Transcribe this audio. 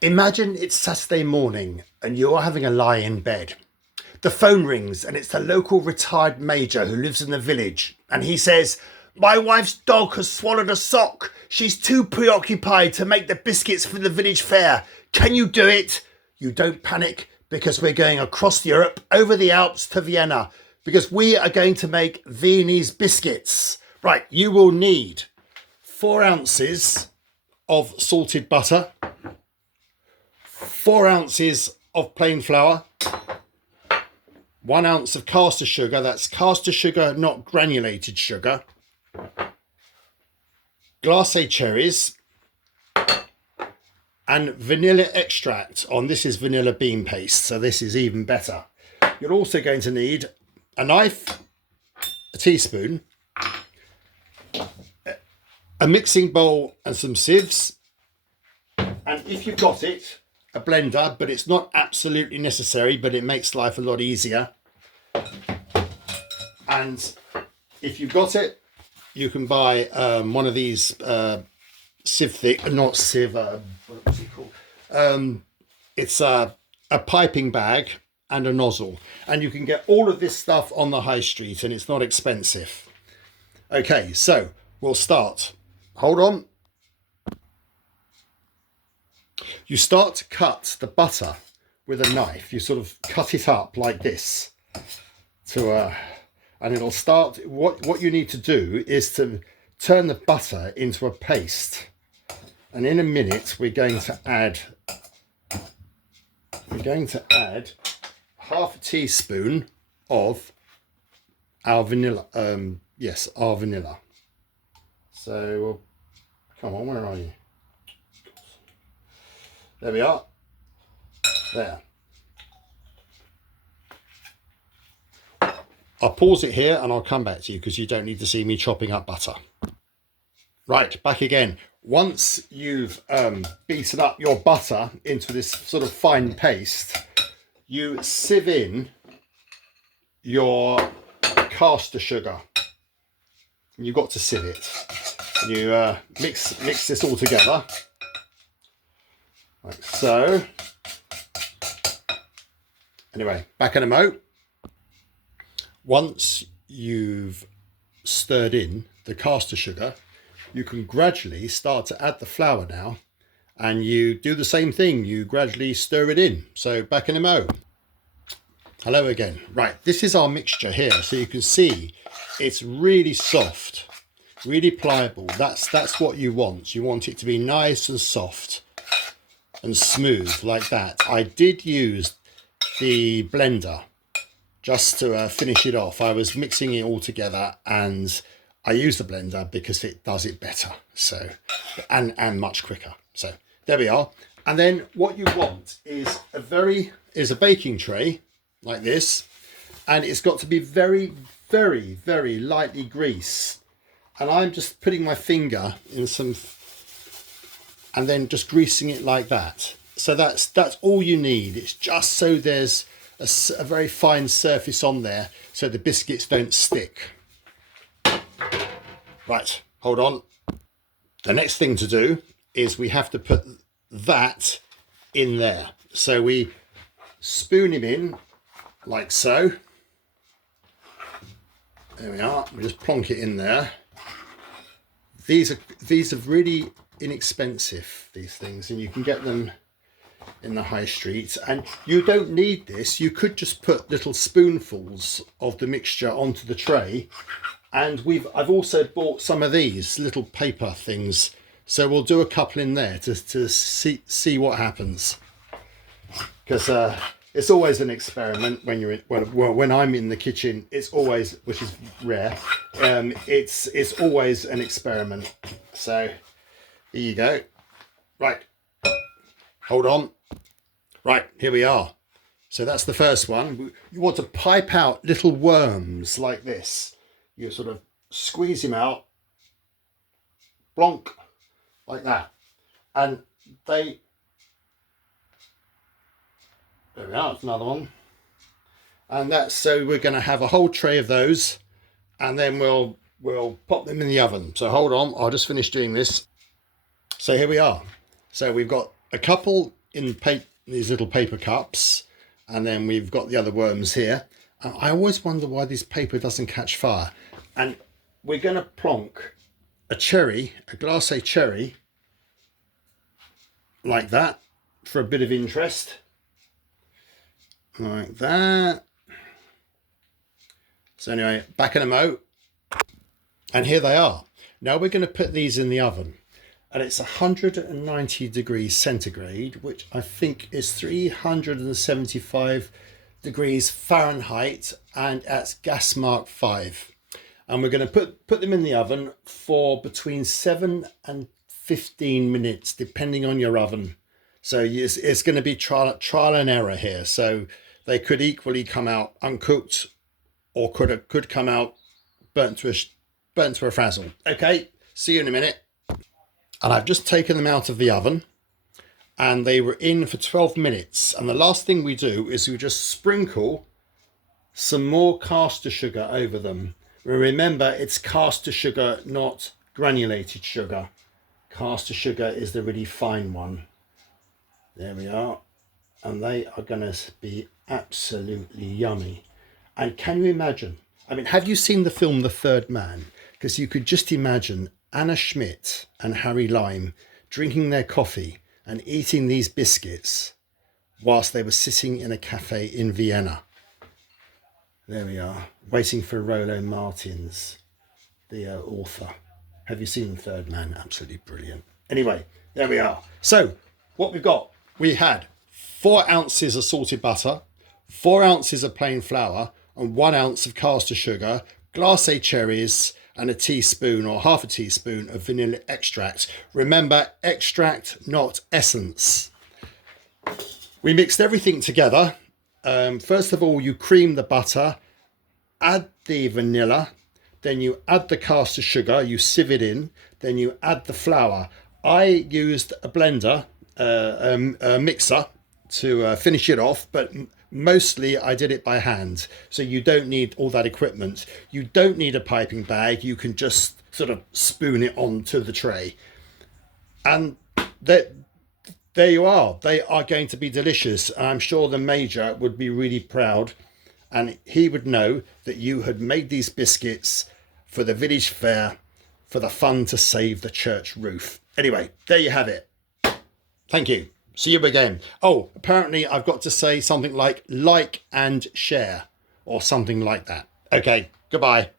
Imagine it's Saturday morning and you're having a lie in bed. The phone rings and it's the local retired major who lives in the village. And he says, "My wife's dog has swallowed a sock. She's too preoccupied to make the biscuits for the village fair. Can you do it?" You don't panic because we're going across Europe, over the Alps to Vienna, because we are going to make Viennese biscuits. Right, you will need 4 ounces of salted butter, 4 ounces of plain flour, 1 ounce of caster sugar, that's caster sugar, not granulated sugar, glacé cherries, and vanilla extract. This is vanilla bean paste, so this is even better. You're also going to need a knife, a teaspoon, a mixing bowl and some sieves, and if you've got it, a blender, but it's not absolutely necessary, but it makes life a lot easier. And if you've got it, you can buy one of these sieve thick, not sieve, what was it called? It's a piping bag and a nozzle, and you can get all of this stuff on the high street and it's not expensive. Okay, so we'll start. Hold on. You start to cut the butter with a knife. You sort of cut it up like this and it'll start. What you need to do is to turn the butter into a paste. And in a minute, we're going to add half a teaspoon of our vanilla. Our vanilla. So, come on, where are you? There we are. There. I'll pause it here and I'll come back to you because you don't need to see me chopping up butter. Right, back again. Once you've beaten up your butter into this sort of fine paste, you sieve in your caster sugar. And you've got to sieve it. And you mix this all together. Like so. Anyway, back in a mo. Once you've stirred in the caster sugar, you can gradually start to add the flour now, and you do the same thing. You gradually stir it in. So back in a mo. Hello again. Right, this is our mixture here. So you can see it's really soft, really pliable. That's what you want. You want it to be nice and soft and smooth like that. I did use the blender just to finish it off. I was mixing it all together and I use the blender because it does it better, so and much quicker. So there we are. And then what you want is a baking tray like this, and it's got to be very, very, very lightly greased. And I'm just putting my finger in some and then just greasing it like that. So that's all you need. It's just so there's a very fine surface on there so the biscuits don't stick. Right, hold on. The next thing to do is we have to put that in there. So we spoon him in like so. There we are. We just plonk it in there. These are really inexpensive, these things, and you can get them in the high street, and you don't need this. You could just put little spoonfuls of the mixture onto the tray, and I've also bought some of these little paper things, so we'll do a couple in there to see what happens, because it's always an experiment when I'm in the kitchen. It's always, which is rare, it's always an experiment. So here you go. Right, hold on. Right, here we are. So that's the first one. You want to pipe out little worms like this. You sort of squeeze him out, blonk, like that. And there we are, that's another one. And so we're going to have a whole tray of those, and then we'll pop them in the oven. So hold on, I'll just finish doing this. So here we are. So we've got a couple in these little paper cups, and then we've got the other worms here. I always wonder why this paper doesn't catch fire. And we're going to plonk a cherry, a glacé cherry, like that, for a bit of interest. Like that. So anyway, back in a mo. And here they are. Now we're going to put these in the oven. And it's 190 degrees centigrade, which I think is 375 degrees Fahrenheit, and at gas mark 5. And we're going to put them in the oven for between 7 and 15 minutes, depending on your oven. So it's going to be trial and error here. So they could equally come out uncooked, or could come out burnt to a frazzle. Okay, see you in a minute. And I've just taken them out of the oven, and they were in for 12 minutes. And the last thing we do is we just sprinkle some more caster sugar over them. Remember, it's caster sugar, not granulated sugar. Caster sugar is the really fine one. There we are. And they are going to be absolutely yummy. And can you imagine? I mean, have you seen the film The Third Man? Because you could just imagine Anna Schmidt and Harry Lime drinking their coffee and eating these biscuits whilst they were sitting in a cafe in Vienna. There we are, waiting for Rollo Martins, the author. Have you seen The Third Man? Absolutely brilliant. Anyway, there we are. So what we've got, we had 4 ounces of salted butter, 4 ounces of plain flour, and 1 ounce of caster sugar, glacé cherries, and a teaspoon or half a teaspoon of vanilla extract. Remember, extract, not essence. We mixed everything together. First of all, you cream the butter, add the vanilla, then you add the caster sugar, you sieve it in, then you add the flour. I used a blender, a mixer to finish it off, but mostly I did it by hand. So you don't need all that equipment. You don't need a piping bag. You can just sort of spoon it onto the tray. And there you are. They are going to be delicious. And I'm sure the Major would be really proud. And he would know that you had made these biscuits for the village fair, for the fun to save the church roof. Anyway, there you have it. Thank you. See you again. Oh, apparently I've got to say something like and share, or something like that. Okay, goodbye.